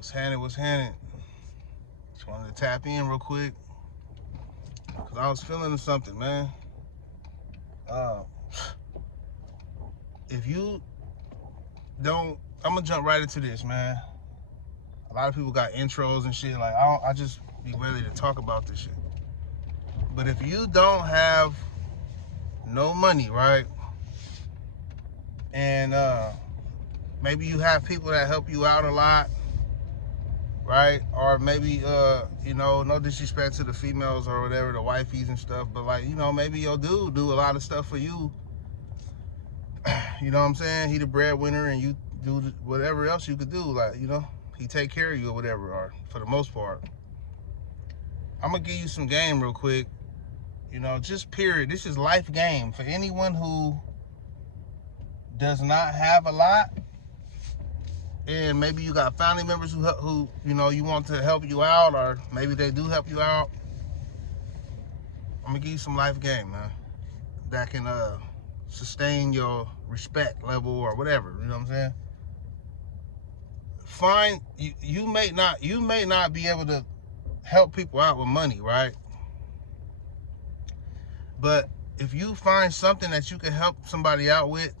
What's happening? Just wanted to tap in real quick because I was feeling something, man. Uh, if you don't, I'm gonna jump right into this, man. A lot of people got intros and shit. Like I just be ready to talk about this shit. But if you don't have no money, right, and maybe you have people that help you out a lot, right? Or maybe no disrespect to the females or whatever, the wifeys and stuff, but like, maybe your dude do a lot of stuff for you. You know what I'm saying? He the breadwinner and you do whatever else you could do. Like, he take care of you or whatever, or for the most part. I'm gonna give you some game real quick. Just period. This is life game for anyone who does not have a lot, and maybe you got family members who you want to help you out, or maybe they do help you out. I'm gonna give you some life game, man, that can sustain your respect level or whatever. You know what I'm saying? Find you may not be able to help people out with money, right? But if you find something that you can help somebody out with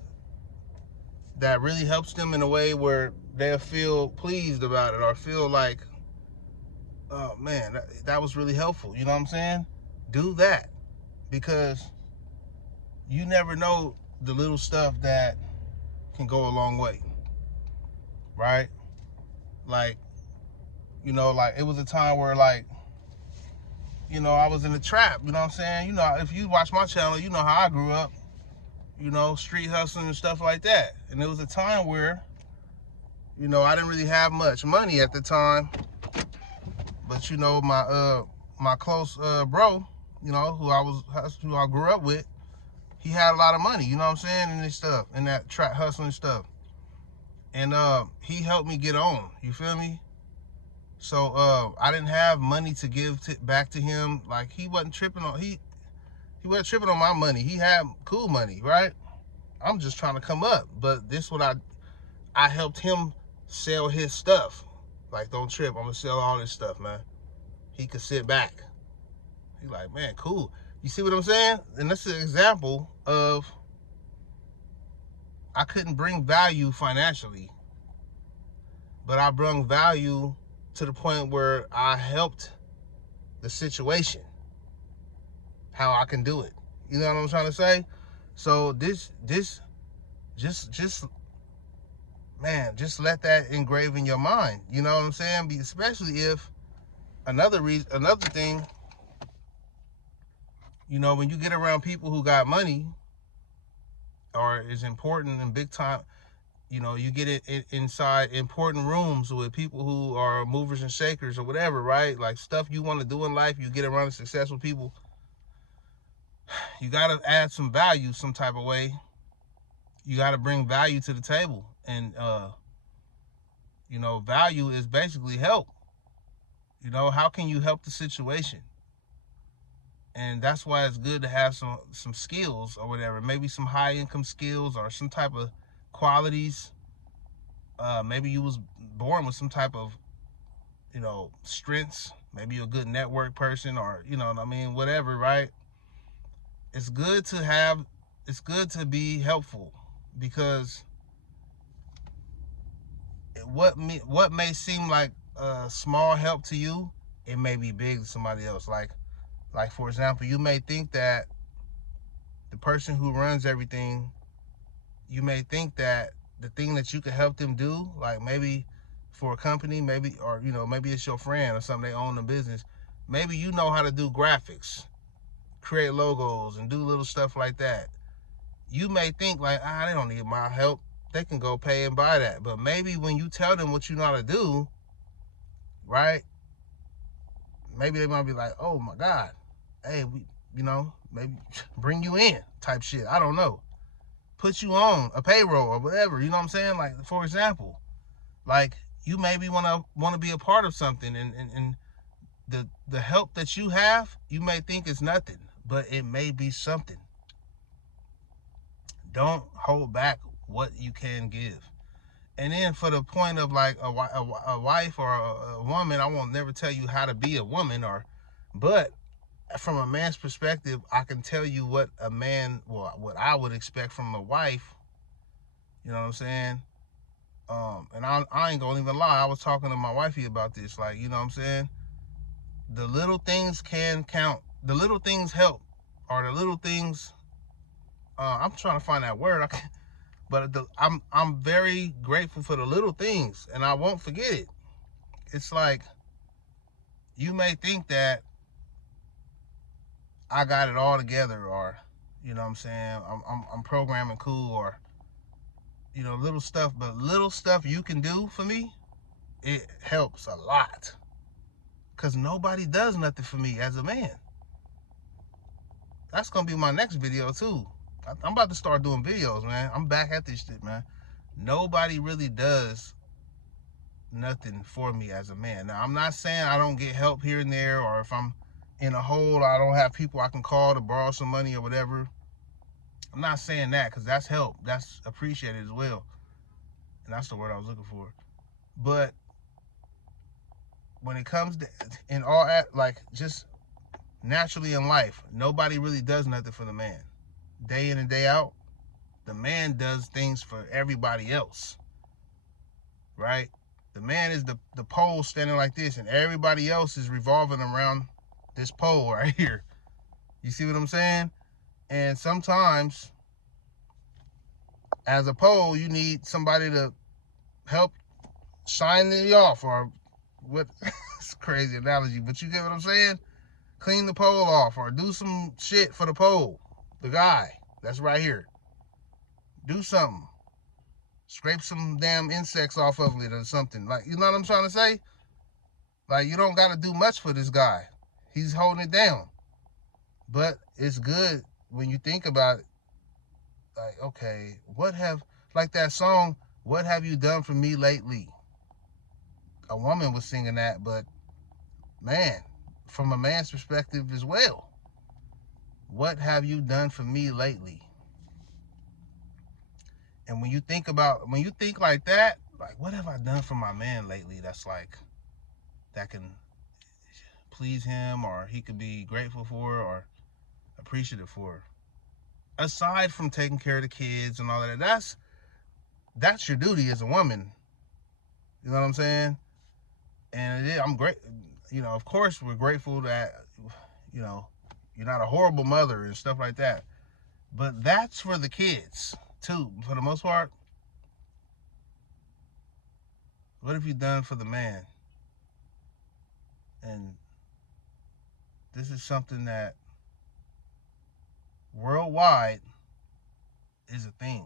that really helps them in a way where they'll feel pleased about it or feel like, oh man, that was really helpful, you know what I'm saying? Do that, because you never know the little stuff that can go a long way, right? Like, like it was a time where, like, I was in the trap, you know what I'm saying? If you watch my channel, you know how I grew up, street hustling and stuff like that. And there was a time where, I didn't really have much money at the time, but my close bro, who I grew up with, he had a lot of money, you know what I'm saying, and this stuff, and that trap hustling stuff. And he helped me get on, you feel me? So I didn't have money to give back to him. Like, he wasn't tripping on my money. He had cool money, right? I'm just trying to come up. But this what I helped him sell his stuff. Like, don't trip, I'm gonna sell all this stuff, man. He could sit back. He's like, man, cool. You see what I'm saying? And that's an example of, I couldn't bring value financially, but I brought value to the point where I helped the situation, how I can do it. You know what I'm trying to say? So just man, just let that engrave in your mind. You know what I'm saying? Especially if another thing, when you get around people who got money or is important and big time, you get it inside important rooms with people who are movers and shakers or whatever, right? Like, stuff you want to do in life, you get around successful people, you got to add some value some type of way. You got to bring value to the table. And, value is basically help. How can you help the situation? And that's why it's good to have some skills or whatever. Maybe some high income skills or some type of qualities. Maybe you was born with some type of, strengths. Maybe you're a good network person, or, whatever, right? It's good to be helpful, because what may seem like a small help to you, it may be big to somebody else. Like for example, you may think that the person who runs everything, you may think that the thing that you can help them do, like maybe for a company, maybe, or maybe it's your friend or something, they own the business, maybe you know how to do graphics, create logos, and do little stuff like that. You may think like, they don't need my help, they can go pay and buy that. But maybe when you tell them what you know how to do, right, maybe they might be like, oh my God, hey, maybe bring you in type shit. I don't know. Put you on a payroll or whatever, you know what I'm saying? Like, for example, like, you maybe want to be a part of something, and the help that you have, you may think is nothing, but it may be something. Don't hold back what you can give. And then for the point of like a wife or a woman, I won't never tell you how to be a woman, but from a man's perspective, I can tell you what a man, well, what I would expect from a wife. You know what I'm saying? And I ain't gonna even lie. I was talking to my wifey about this. Like, you know what I'm saying? The little things can count. The little things help, or the little things. I'm trying to find that word. But I'm very grateful for the little things, and I won't forget it. It's like, you may think that I got it all together, or you know what I'm saying, I'm programming cool, or you know, little stuff, but little stuff you can do for me, it helps a lot. Cause nobody does nothing for me as a man. That's gonna be my next video too. I'm about to start doing videos, man. I'm back at this shit, man. Nobody really does nothing for me as a man. Now, I'm not saying I don't get help here and there, or if I'm in a hole, I don't have people I can call to borrow some money or whatever. I'm not saying that, because that's help. That's appreciated as well. And that's the word I was looking for. But when it comes to, in all, like, just naturally in life, nobody really does nothing for the man. Day in and day out, the man does things for everybody else, right? The man is the pole standing like this, and everybody else is revolving around this pole right here. You see what I'm saying? And sometimes, as a pole, you need somebody to help shine it off, or what? It's a crazy analogy, but you get what I'm saying? Clean the pole off, or do some shit for the pole, the guy that's right here. Do something. Scrape some damn insects off of it or something. Like, you know what I'm trying to say? Like, you don't got to do much for this guy. He's holding it down. But it's good when you think about it. Like, okay, like that song, What Have You Done For Me Lately? A woman was singing that, but man, from a man's perspective as well. What have you done for me lately? And when you think like that, like, what have I done for my man lately that's like, that can please him, or he could be grateful for, or appreciative for? Aside from taking care of the kids and all that, that's your duty as a woman. You know what I'm saying? And I'm great. You know, of course, we're grateful that, you know, you're not a horrible mother and stuff like that. But that's for the kids too, for the most part. What have you done for the man? And this is something that worldwide is a thing.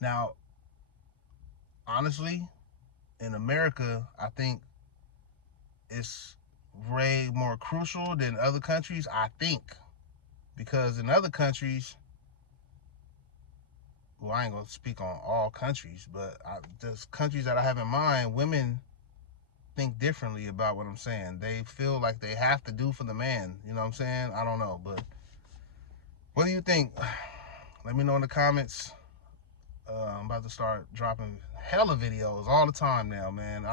Now, honestly, in America, I think it's way more crucial than other countries, I think. Because in other countries, well, I ain't gonna speak on all countries, but there's countries that I have in mind, women think differently about what I'm saying. They feel like they have to do for the man. You know what I'm saying? I don't know, but what do you think? Let me know in the comments. I'm about to start dropping hella videos all the time now, man.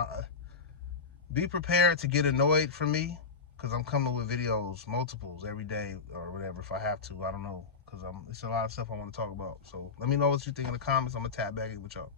Be prepared to get annoyed from me, because I'm coming with videos, multiples every day or whatever, if I have to. I don't know, because it's a lot of stuff I want to talk about. So let me know what you think in the comments. I'm going to tap back in with y'all.